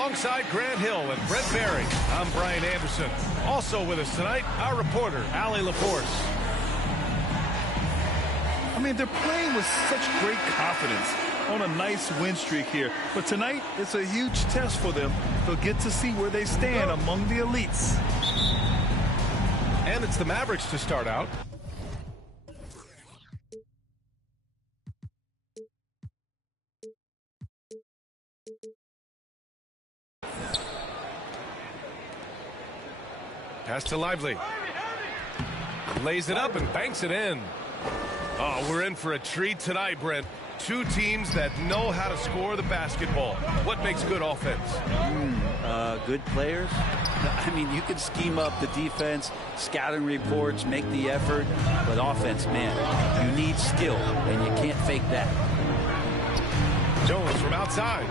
Alongside Grant Hill and Brent Barry, I'm Brian Anderson. Also with us tonight, our reporter, Allie LaForce. I mean, they're playing with such great confidence on a nice win streak here. But tonight, it's a huge test for them. They'll get to see where they stand among the elites. And it's the Mavericks to start out. Pass to Lively. Lays it up and banks it in. Oh, we're in for a treat tonight, Brent. Two teams that know how to score the basketball. What makes good offense? Good players. I mean, you can scheme up the defense, scouting reports, make the effort, but offense, man, you need skill, and you can't fake that. Jones from outside.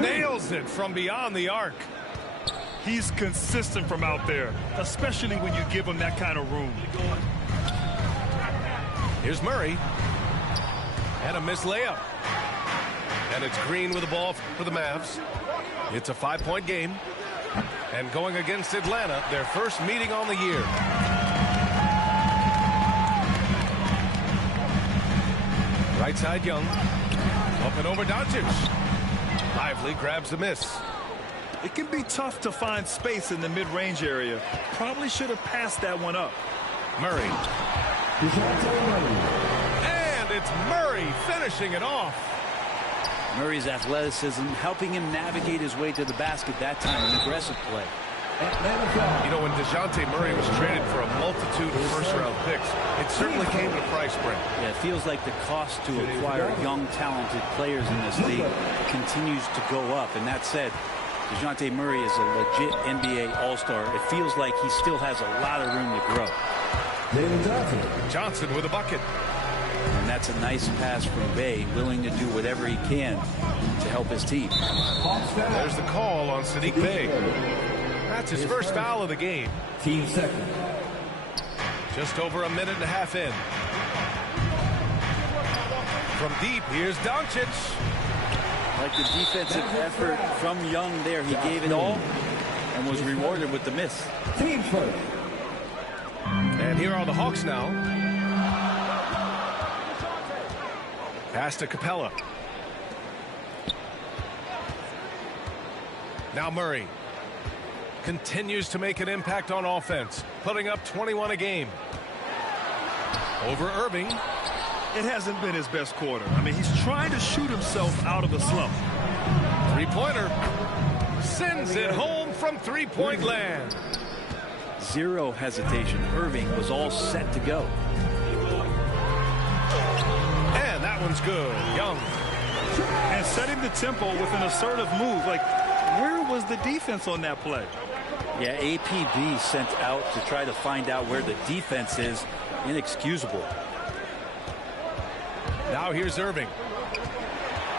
Nails it from beyond the arc. He's consistent from out there, especially when you give him that kind of room. Here's Murray. And a missed layup. And it's Green with the ball for the Mavs. It's a 5-point game. And going against Atlanta, their first meeting on the year. Right side, Young. Up and over Doncic. Lively grabs the miss. It can be tough to find space in the mid-range area. Probably should have passed that one up. Murray. And it's Murray finishing it off. Murray's athleticism helping him navigate his way to the basket that time, an aggressive play. You know, when DeJounte Murray was traded for a multitude of first-round picks, it certainly came at a price, Brent. Yeah, it feels like the cost to acquire young, talented players in this league continues to go up. And that said, DeJounte Murray is a legit NBA All-Star. It feels like he still has a lot of room to grow. Johnson with a bucket. And that's a nice pass from Bay, willing to do whatever he can to help his team. There's the call on Sadiq Bey. That's his first foul of the game. Team second. Just over a minute and a half in. From deep, here's Doncic. Like the defensive effort from Young there. He gave it all and was rewarded with the miss. Team first. And here are the Hawks now. Pass to Capella. Now Murray continues to make an impact on offense, putting up 21 a game. Over Irving. It hasn't been his best quarter. I mean, he's trying to shoot himself out of the slump. Three-pointer. Sends it home from three-point land. Zero hesitation. Irving was all set to go. And that one's good. Young. And setting the tempo with an assertive move. Like, where was the defense on that play? Yeah, APB sent out to try to find out where the defense is. Inexcusable. Now here's Irving.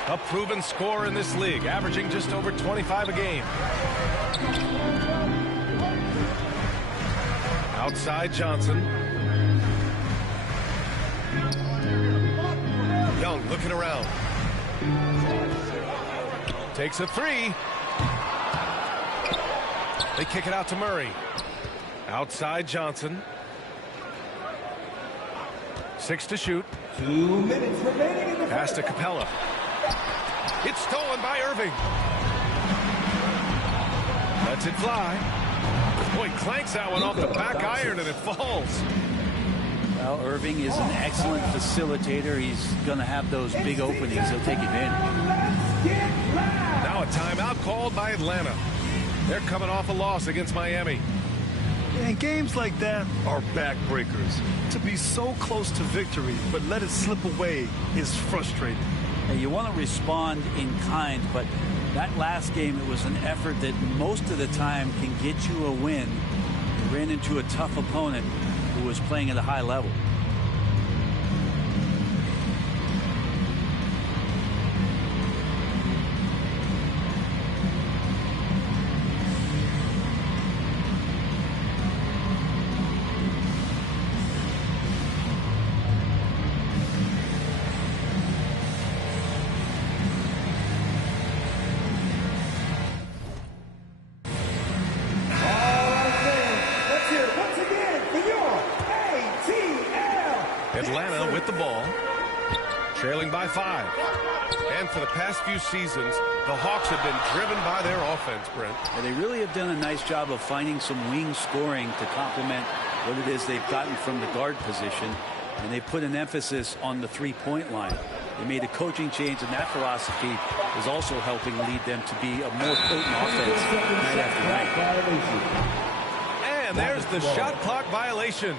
A proven scorer in this league, averaging just over 25 a game. Outside Johnson. Young looking around. Takes a three. They kick it out to Murray. Outside Johnson. 6 to shoot. 2 minutes remaining in the Pass to Capella. It's stolen by Irving. Lets it fly. Boy, clanks that one off the back iron and it falls. Well, Irving is an excellent facilitator. He's going to have those big openings. He'll take advantage. Now a timeout called by Atlanta. They're coming off a loss against Miami. And games like that are backbreakers. To be so close to victory, but let it slip away is frustrating. Hey, you want to respond in kind, but that last game, it was an effort that most of the time can get you a win. You ran into a tough opponent who was playing at a high level. trailing by 5. And for the past few seasons, the Hawks have been driven by their offense, Brent. And they really have done a nice job of finding some wing scoring to complement what it is they've gotten from the guard position. And they put an emphasis on the three-point line. They made a coaching change, and that philosophy is also helping lead them to be a more potent offense night after night. And there's the shot clock violation.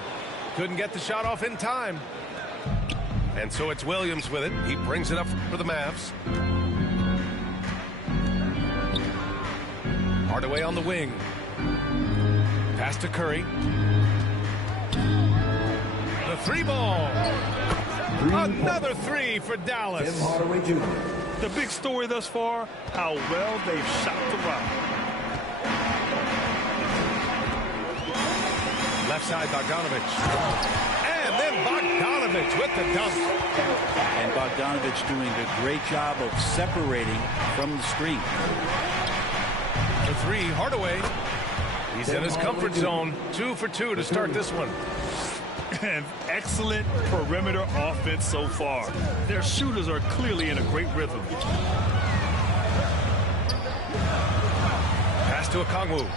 Couldn't get the shot off in time. And so it's Williams with it. He brings it up for the Mavs. Hardaway on the wing. Pass to Curry. The three ball. Another three for Dallas. Tim Hardaway Jr. The big story thus far, how well they've shot the rock. Left side, Bogdanovich. And then Bogdanovich with the dunk. And Bogdanovich doing a great job of separating from the screen. The three, Hardaway. He's in his comfort zone. 2 for 2 to start this one. And excellent perimeter offense so far. Their shooters are clearly in a great rhythm. Pass to Okongwu.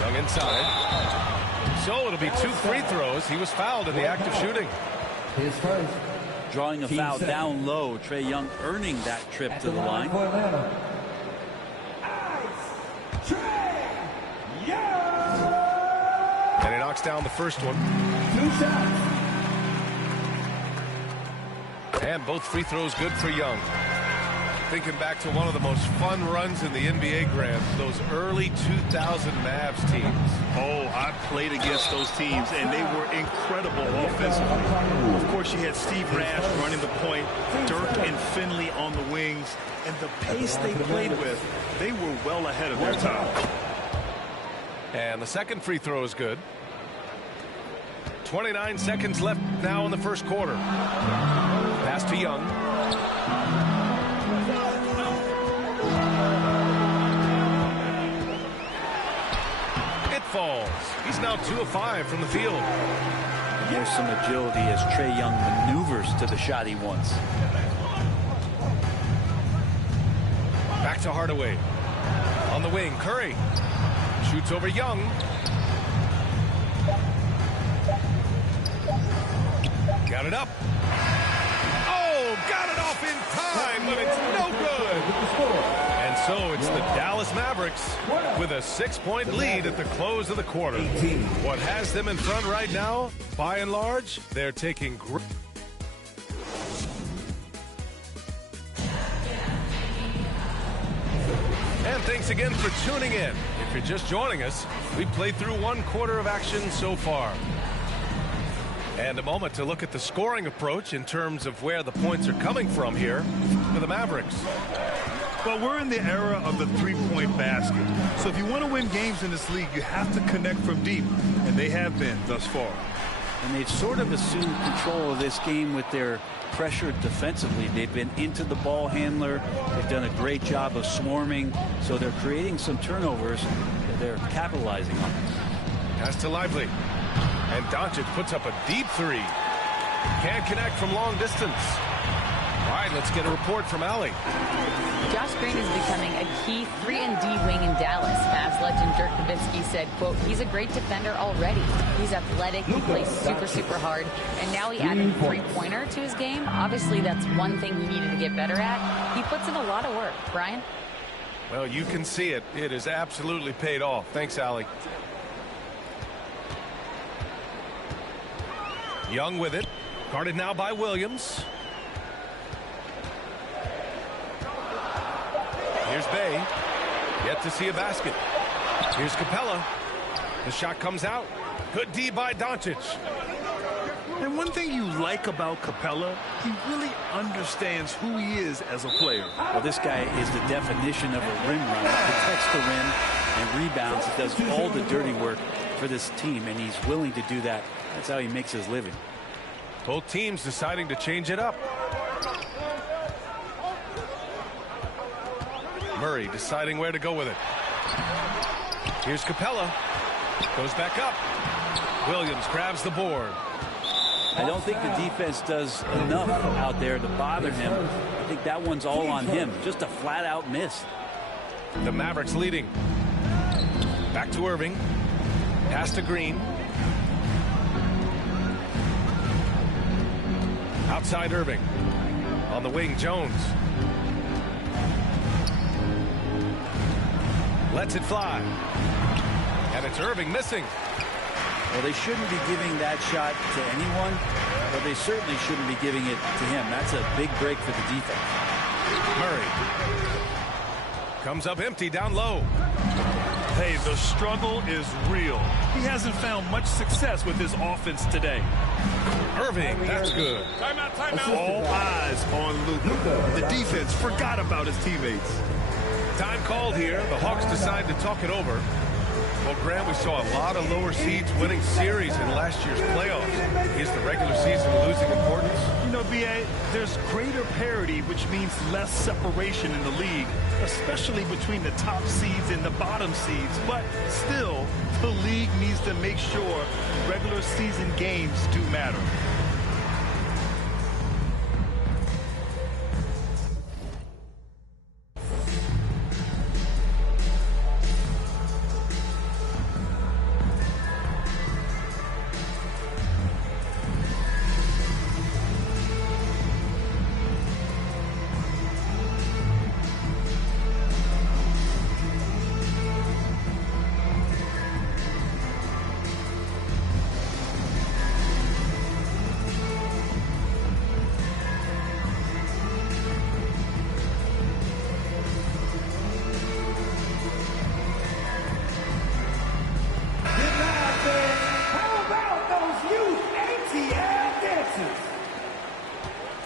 Young inside. So it'll be 2 free throws. He was fouled in the act of shooting. His first. Drawing a foul down low. Trae Young earning that trip to the line. For Atlanta. And he knocks down the first one. 2 shots. And both free throws good for Young. Thinking back to one of the most fun runs in the NBA, Grant, those early 2000 Mavs teams. Oh, I played against those teams, and they were incredible offensively. Of course, you had Steve Nash running the point, Dirk and Finley on the wings, and the pace they played with, they were well ahead of their time. And the second free throw is good. 29 seconds left now in the first quarter. Pass to Young. It falls. He's now 2 of 5 from the field. And there's some agility as Trae Young maneuvers to the shot he wants. Back to Hardaway. On the wing, Curry. Shoots over Young. Got it up. Oh, got it off in time, but it's no good. And so it's the Dallas Mavericks with a 6-point lead at the close of the quarter. What has them in front right now, by and large, they're taking great. And thanks again for tuning in. If you're just joining us, we played through 1 quarter of action so far. And a moment to look at the scoring approach in terms of where the points are coming from here for the Mavericks. Well, we're in the era of the three-point basket. So if you want to win games in this league, you have to connect from deep, and they have been thus far. And they've sort of assumed control of this game with their pressure defensively. They've been into the ball handler. They've done a great job of swarming. So they're creating some turnovers that they're capitalizing on. Pass to Lively. And Doncic puts up a deep three. Can't connect from long distance. All right, let's get a report from Allie. Josh Green is becoming a key 3-and-D wing in Dallas. Mavs legend Dirk Nowitzki said, quote, he's a great defender already. He's athletic, he plays super hard, and now he added a three-pointer to his game. Obviously, that's one thing he needed to get better at. He puts in a lot of work. Brian? Well, you can see it. It has absolutely paid off. Thanks, Allie. Young with it. Guarded now by Williams. Here's Bay. Yet to see a basket. Here's Capella. The shot comes out. Good D by Doncic. And one thing you like about Capella, he really understands who he is as a player. Well, this guy is the definition of a rim runner. Protects the rim and rebounds. He does all the dirty work for this team, and he's willing to do that. That's how he makes his living. Both teams deciding to change it up. Murray deciding where to go with it. Here's Capella. Goes back up. Williams grabs the board. I don't think the defense does enough out there to bother him. I think that one's all on him. Just a flat-out miss. The Mavericks leading. Back to Irving. Pass to Green. Outside Irving. On the wing, Jones. Lets it fly. And it's Irving missing. Well, they shouldn't be giving that shot to anyone, but they certainly shouldn't be giving it to him. That's a big break for the defense. Murray. Comes up empty down low. Hey, the struggle is real. He hasn't found much success with his offense today. Irving, that's good. Timeout, timeout. All eyes on Luka. The defense forgot about his teammates. Time called here. The Hawks decide to talk it over. Well, Graham, we saw a lot of lower seeds winning series in last year's playoffs. Is the regular season losing importance? You know, B.A., there's greater parity, which means less separation in the league, especially between the top seeds and the bottom seeds. But still, the league needs to make sure regular season games do matter.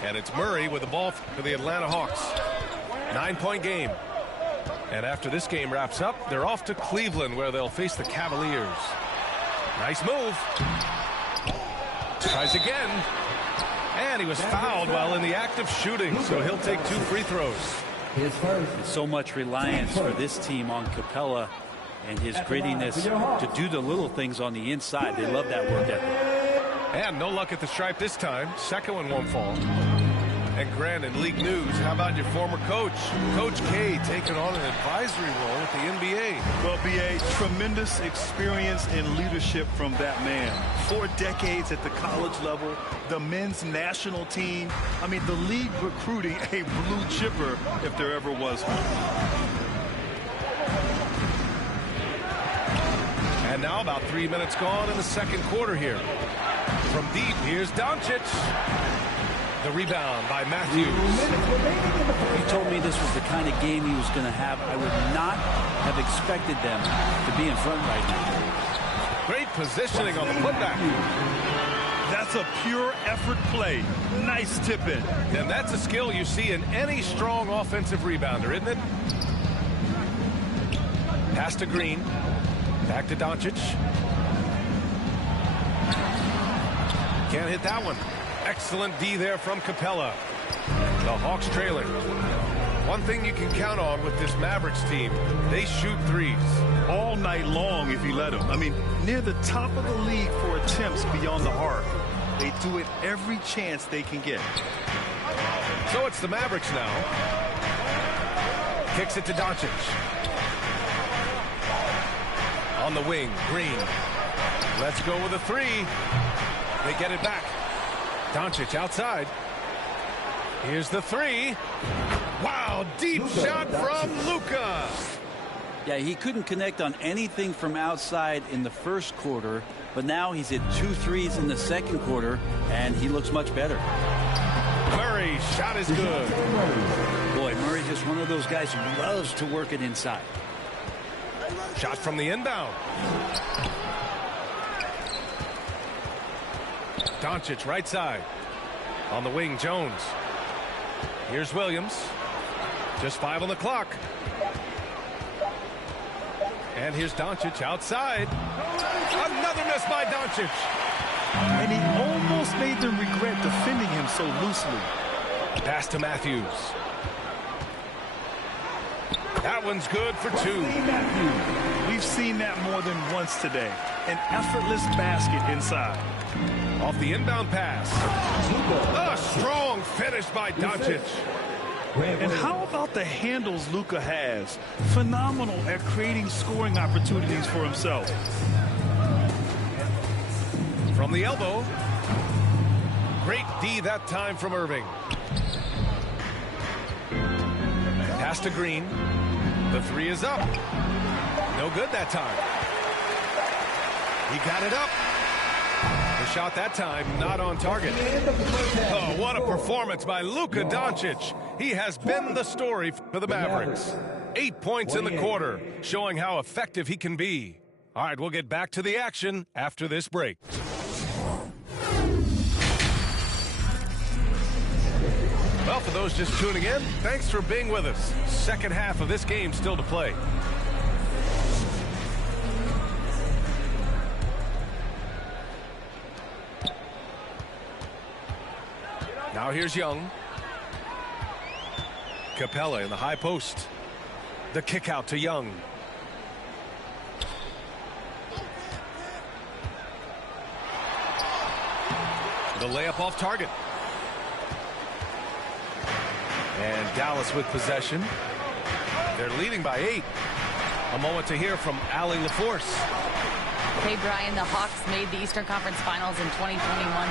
And it's Murray with the ball for the Atlanta Hawks. 9-point game. And after this game wraps up, they're off to Cleveland, where they'll face the Cavaliers. Nice move. Tries again. And he was fouled while in the act of shooting, so he'll take 2 free throws. So much reliance for this team on Capella and his grittiness to do the little things on the inside. They love that work ethic. And no luck at the stripe this time. Second one won't fall. And Grant, in league news, how about your former coach, Coach K, taking on an advisory role at the NBA? Well, B.A., tremendous experience and leadership from that man. 4 decades at the college level, the men's national team. I mean, the league recruiting a blue chipper if there ever was one. And now about 3 minutes gone in the second quarter here. From deep, here's Doncic. The rebound by Matthews. If you told me this was the kind of game he was going to have, I would not have expected them to be in front right now. Great positioning on the putback. That's a pure effort play. Nice tip in. And that's a skill you see in any strong offensive rebounder, isn't it? Pass to Green. Back to Doncic. Can't hit that one. Excellent D there from Capella. The Hawks trailing. One thing you can count on with this Mavericks team, they shoot threes. All night long if you let them. I mean, near the top of the league for attempts beyond the arc. They do it every chance they can get. So it's the Mavericks now. Kicks it to Doncic. On the wing, Green. Let's go with a 3. They get it back. Doncic outside. Here's the 3. Wow, deep shot from Luka. Yeah, he couldn't connect on anything from outside in the first quarter, but now he's hit 2 threes in the second quarter, and he looks much better. Murray's shot is good. Boy, Murray's just one of those guys who loves to work it inside. Shot from the inbound. Doncic right side. On the wing, Jones. Here's Williams. Just 5 on the clock. And here's Doncic outside. Another miss by Doncic. And he almost made them regret defending him so loosely. Pass to Matthews. That one's good for 2. We've seen that more than once today. An effortless basket inside. Off the inbound pass. A strong finish by Doncic. And how about the handles Luka has? Phenomenal at creating scoring opportunities for himself. From the elbow. Great D that time from Irving. Pass to Green. The three is up. No good that time. He got it up. The shot that time not on target. Oh, what a performance by Luka Doncic. He has been the story for the Mavericks. 8 points in the quarter, showing how effective he can be. All right, we'll get back to the action after this break. Well, for those just tuning in, thanks for being with us. Second half of this game still to play. Now here's Young. Capella in the high post. The kick out to Young. The layup off target. And Dallas with possession. They're leading by 8. A moment to hear from Allie LaForce. Hey, Brian, the Hawks made the Eastern Conference Finals in 2021,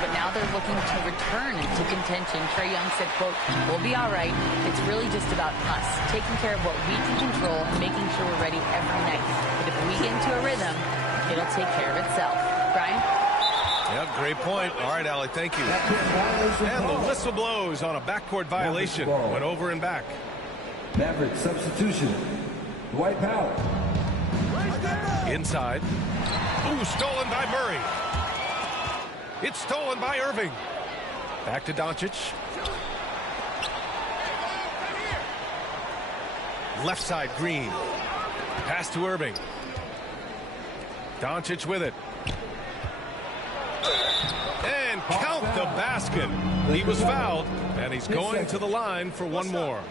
but now they're looking to return to contention. Trae Young said, quote, "We'll be all right. It's really just about us, taking care of what we can control and making sure we're ready every night. But if we get into a rhythm, it'll take care of itself." Brian? Yep, great point. All right, Allie, thank you. And the whistle blows on a backcourt violation. Went over and back. Maverick substitution. Dwight Powell. Inside. Ooh, stolen by Murray. It's stolen by Irving. Back to Doncic. Left side, Green. Pass to Irving. Doncic with it. And count the basket. He was fouled, and he's going to the line for one more.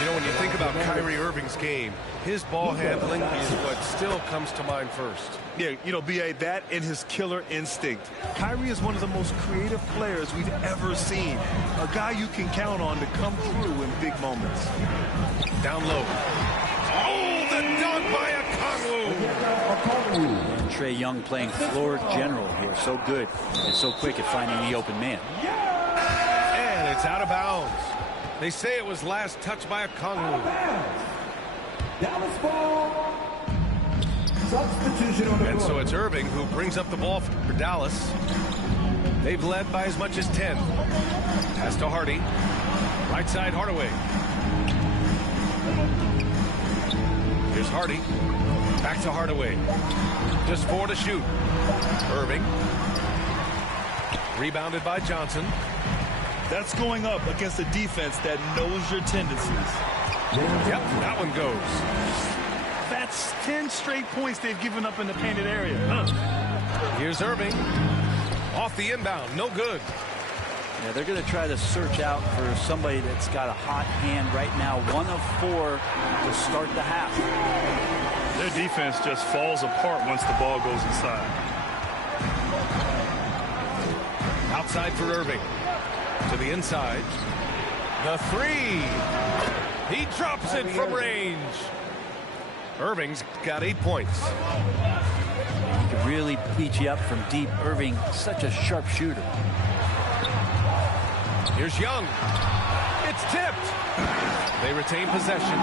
You know, when you think about Kyrie Irving's game, his ball handling is what still comes to mind first. Yeah, you know, B.A., that and his killer instinct. Kyrie is one of the most creative players we've ever seen. A guy you can count on to come through in big moments. Down low. Oh, the dunk by Okongwu. And Trae Young playing floor general here. So good and so quick at finding the open man. And it's out of bounds. They say it was last touched by Okongwu. Dallas ball. Substitution on the And floor. so it's Irving who brings up the ball for Dallas. They've led by as much as 10. Pass to Hardy. Right side, Hardaway. Here's Hardy. Back to Hardaway. Just 4 to shoot. Irving. Rebounded by Johnson. That's going up against a defense that knows your tendencies. Yep, that one goes. That's 10 straight points they've given up in the painted area. Here's Irving. Off the inbound, no good. Yeah, they're going to try to search out for somebody that's got a hot hand right now. 1 of 4 to start the half. Their defense just falls apart once the ball goes inside. Outside for Irving. To the inside. The three. He drops it from range. Irving's got 8 points. He can really beat you up from deep. Irving, such a sharp shooter. Here's Young. It's tipped. They retain possession.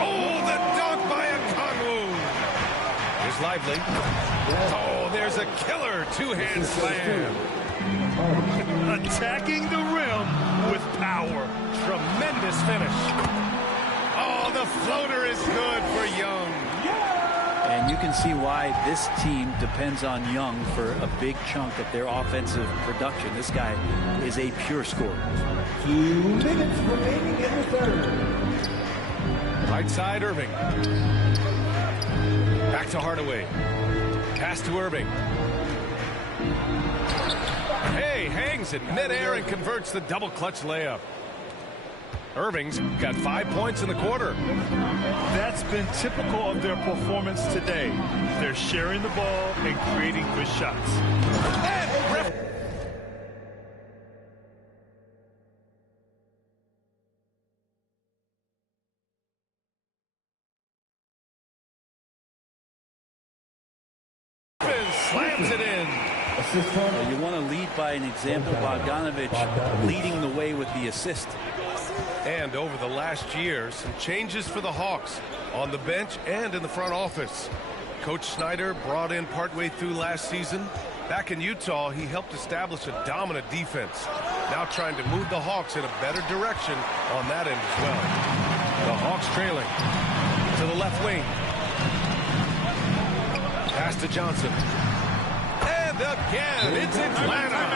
Oh, the dunk by Okongwu. Here's Lively. Oh, there's a killer two-hand slam. Attacking the rim with power. Tremendous finish. Oh, the floater is good for Young. And you can see why this team depends on Young for a big chunk of their offensive production. This guy is a pure scorer. 2 minutes remaining in the third. Right side, Irving. Back to Hardaway. Pass to Irving. Hey, hangs in midair and converts the double clutch layup. Irving's got 5 points in the quarter. That's been typical of their performance today. They're sharing the ball and creating good shots. Slams it in. You want to lead by an example. Bogdanovich leading the way with the assist. And over the last year, some changes for the Hawks on the bench and in the front office. Coach Snyder brought in partway through last season. Back in Utah, he helped establish a dominant defense. Now trying to move the Hawks in a better direction on that end as well. The Hawks trailing to the left wing. Pass to Johnson. And again, it's Atlanta.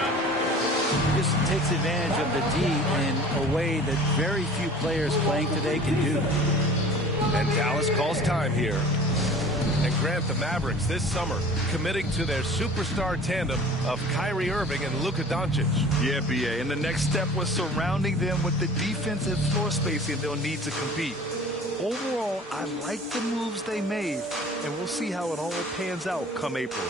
This takes advantage of the D in a way that very few players playing today can do. And Dallas calls time here. And Grant, the Mavericks this summer committing to their superstar tandem of Kyrie Irving and Luka Doncic. Yeah, BA. And the next step was surrounding them with the defensive floor spacing they'll need to compete. Overall, I like the moves they made, and we'll see how it all pans out come April.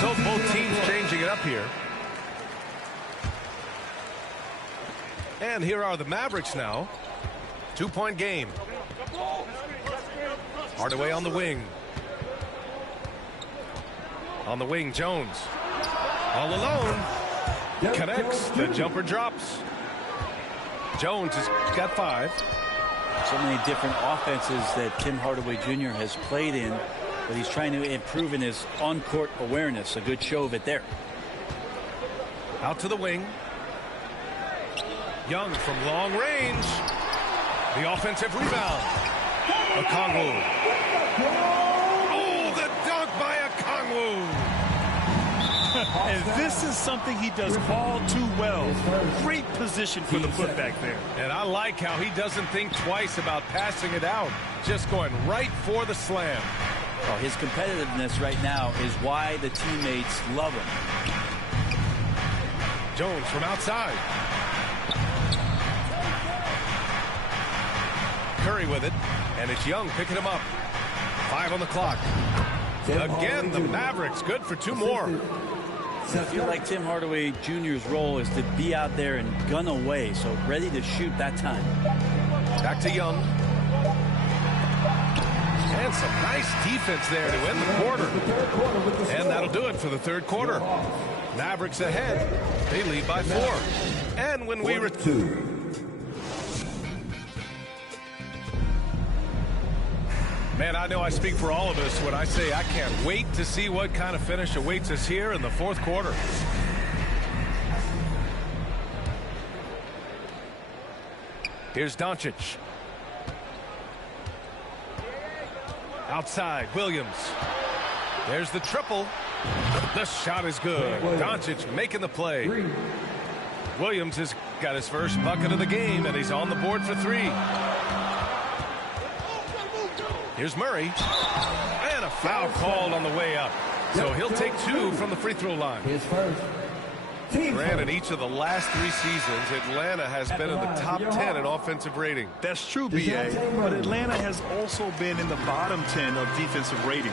So both teams changing it up here. And here are the Mavericks now. 2-point game. Hardaway on the wing. On the wing, Jones. All alone. Connects. The jumper drops. Jones has got 5. So many different offenses that Tim Hardaway Jr. has played in, but he's trying to improve in his on-court awareness. A good show of it there. Out to the wing. Young from long range. The offensive rebound. Okongwu. Oh, the dunk by Okongwu. And this is something he does all too well. Great position for the putback there. And I like how he doesn't think twice about passing it out. Just going right for the slam. Well, his competitiveness right now is why the teammates love him. Jones from outside. Curry with it, and it's Young picking him up. 5 on the clock. Again, the Mavericks good for 2 more. I feel like Tim Hardaway Jr.'s role is to be out there and gun away, so ready to shoot that time. Back to Young. And some nice defense there to end the quarter. And that'll do it for the third quarter. Mavericks ahead. They lead by 4. And when we return. Man, I know I speak for all of us when I say I can't wait to see what kind of finish awaits us here in the fourth quarter. Here's Doncic. Outside, Williams. There's the triple. The shot is good. Doncic making the play. Williams has got his first bucket of the game, and he's on the board for 3. Here's Murray. And a foul called on the way up. So he'll take 2 from the free throw line. Grant, in each of the last 3 seasons, Atlanta has been in the top 10 in offensive rating. That's true, BA, but Atlanta has also been in the bottom 10 of defensive rating.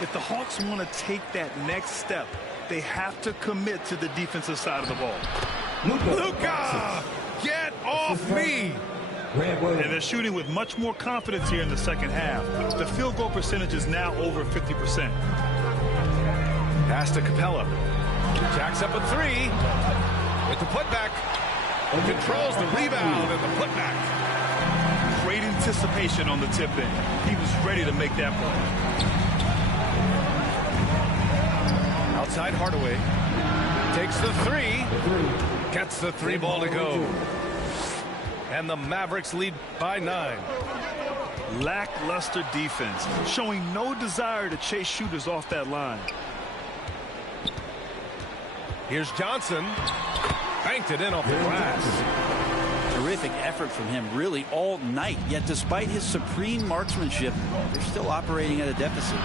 If the Hawks want to take that next step, they have to commit to the defensive side of the ball. Luka! Get off me! And they're shooting with much more confidence here in the second half. The field goal percentage is now over 50%. Pass to Capella. Jacks up a 3. With the putback. Controls the rebound and the putback. Great anticipation on the tip in. He was ready to make that play. Outside Hardaway. Takes the 3. Gets the 3 ball to go. And the Mavericks lead by 9. Lackluster defense, showing no desire to chase shooters off that line. Here's Johnson. Banked it in off the glass. terrific effort from him really all night. Yet despite his supreme marksmanship, they're still operating at a deficit.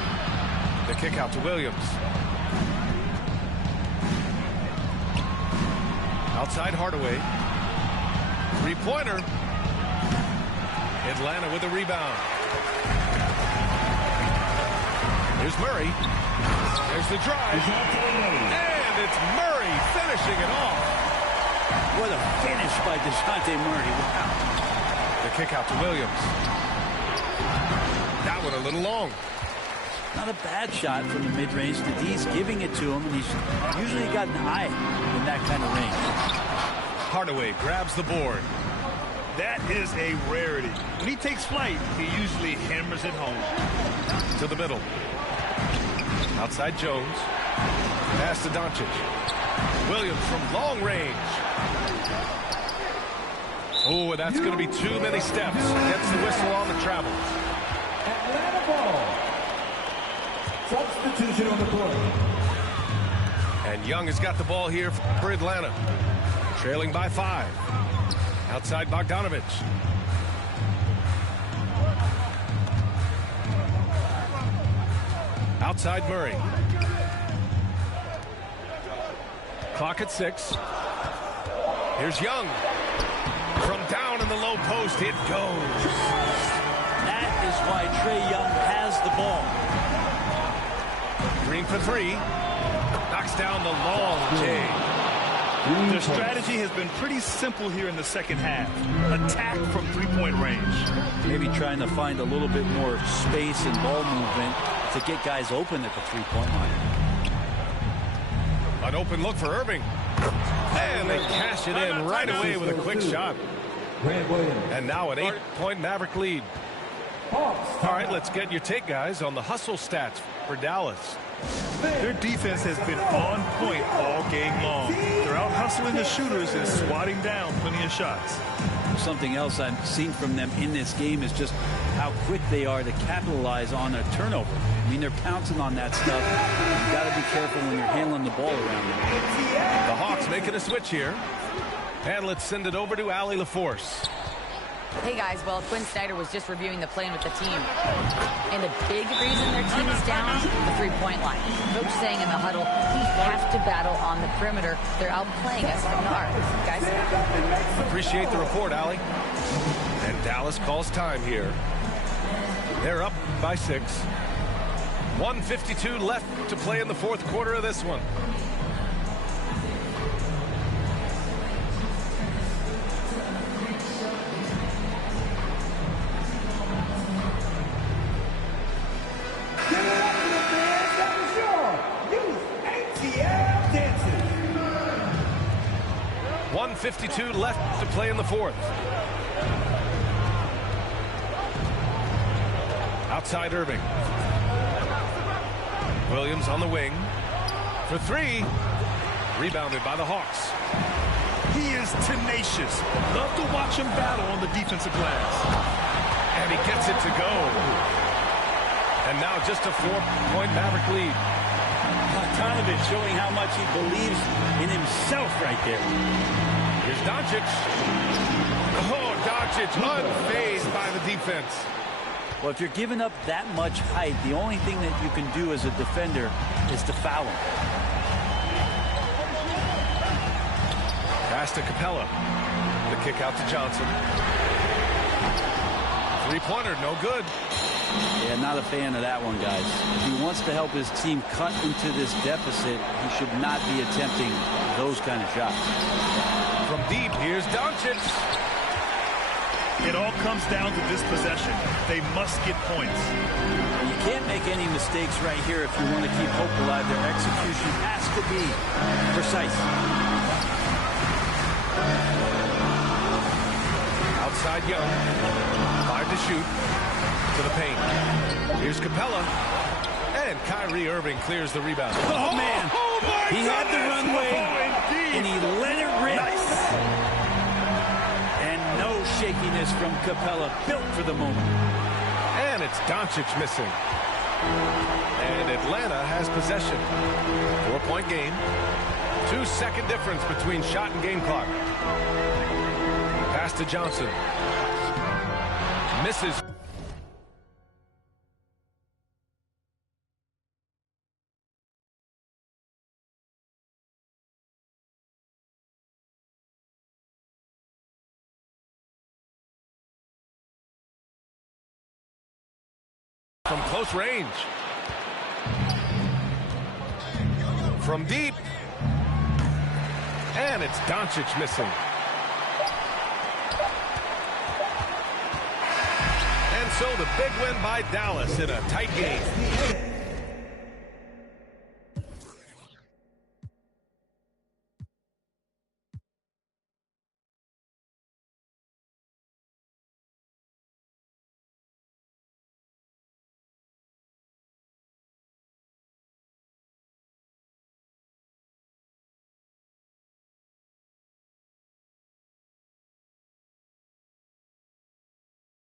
The kick out to Williams. Outside Hardaway. Three-pointer. Atlanta with a rebound. Here's Murray. There's the drive. And it's Murray finishing it off. What a finish by DeJounte Murray. Wow. The kick out to Williams. That one a little long. Not a bad shot from the mid-range. D's giving it to him, and he's usually got an eye in that kind of range. Hardaway grabs the board. That is a rarity. When he takes flight, he usually hammers it home. To the middle. Outside Jones. Pass to Doncic. Williams from long range. Oh, that's going to be too many steps. Gets the whistle on the travel. Atlanta ball. Substitution on the court. And Young has got the ball here for Atlanta. Trailing by 5. Outside Bogdanovich. Outside Murray. Clock at 6. Here's Young. From down in the low post, it goes. That is why Trae Young has the ball. Green for 3. Knocks down the long J. Their strategy has been pretty simple here in the second half. Attack from three-point range. Maybe trying to find a little bit more space and ball movement to get guys open at the three-point line. An open look for Irving. And they cash it in right away with a quick shot. And now an 8-point Maverick lead. All right, let's get your take, guys, on the hustle stats for Dallas. Their defense has been on point all game long. They're out hustling the shooters and swatting down plenty of shots. Something else I've seen from them in this game is just how quick they are to capitalize on a turnover. I mean, they're pouncing on that stuff. You've got to be careful when you're handling the ball around them. The Hawks making a switch here. And let's send it over to Allie LaForce. Hey guys, well, Quinn Snyder was just reviewing the plan with the team. And a big reason their team is down, the three-point line. Coach saying in the huddle, we have to battle on the perimeter. They're outplaying us from the arc. Guys? Appreciate the report, Allie. And Dallas calls time here. They're up by 6. 1:52 left to play in the fourth quarter of this one. Dancing. 1:52 left to play in the fourth. Outside Irving. Williams on the wing. For 3. Rebounded by the Hawks. He is tenacious. Love to watch him battle on the defensive glass. And he gets it to go. And now just a 4-point Maverick lead. Bogdanovich showing how much he believes in himself right there. Here's Doncic. Oh, Doncic unfazed by the defense. Well, if you're giving up that much height, the only thing that you can do as a defender is to foul him. Pass to Capella. The kick out to Johnson. Three-pointer, no good. Yeah, not a fan of that one, guys. If he wants to help his team cut into this deficit, he should not be attempting those kind of shots. From deep, here's Doncic. It all comes down to this possession. They must get points. You can't make any mistakes right here if you want to keep hope alive. Their execution has to be precise. Outside Young. 5 to shoot. To the paint. Here's Capella. And Kyrie Irving clears the rebound. Oh, man. Oh, my He had the goodness. runway, Oh, indeed. and he let it rip. Nice. And no shakiness from Capella, built for the moment. And it's Doncic missing. And Atlanta has possession. 4-point game. 2-second difference between shot and game clock. Pass Pass to Johnson. Misses. From close range. From deep. And it's Doncic missing. And so the big win by Dallas in a tight game.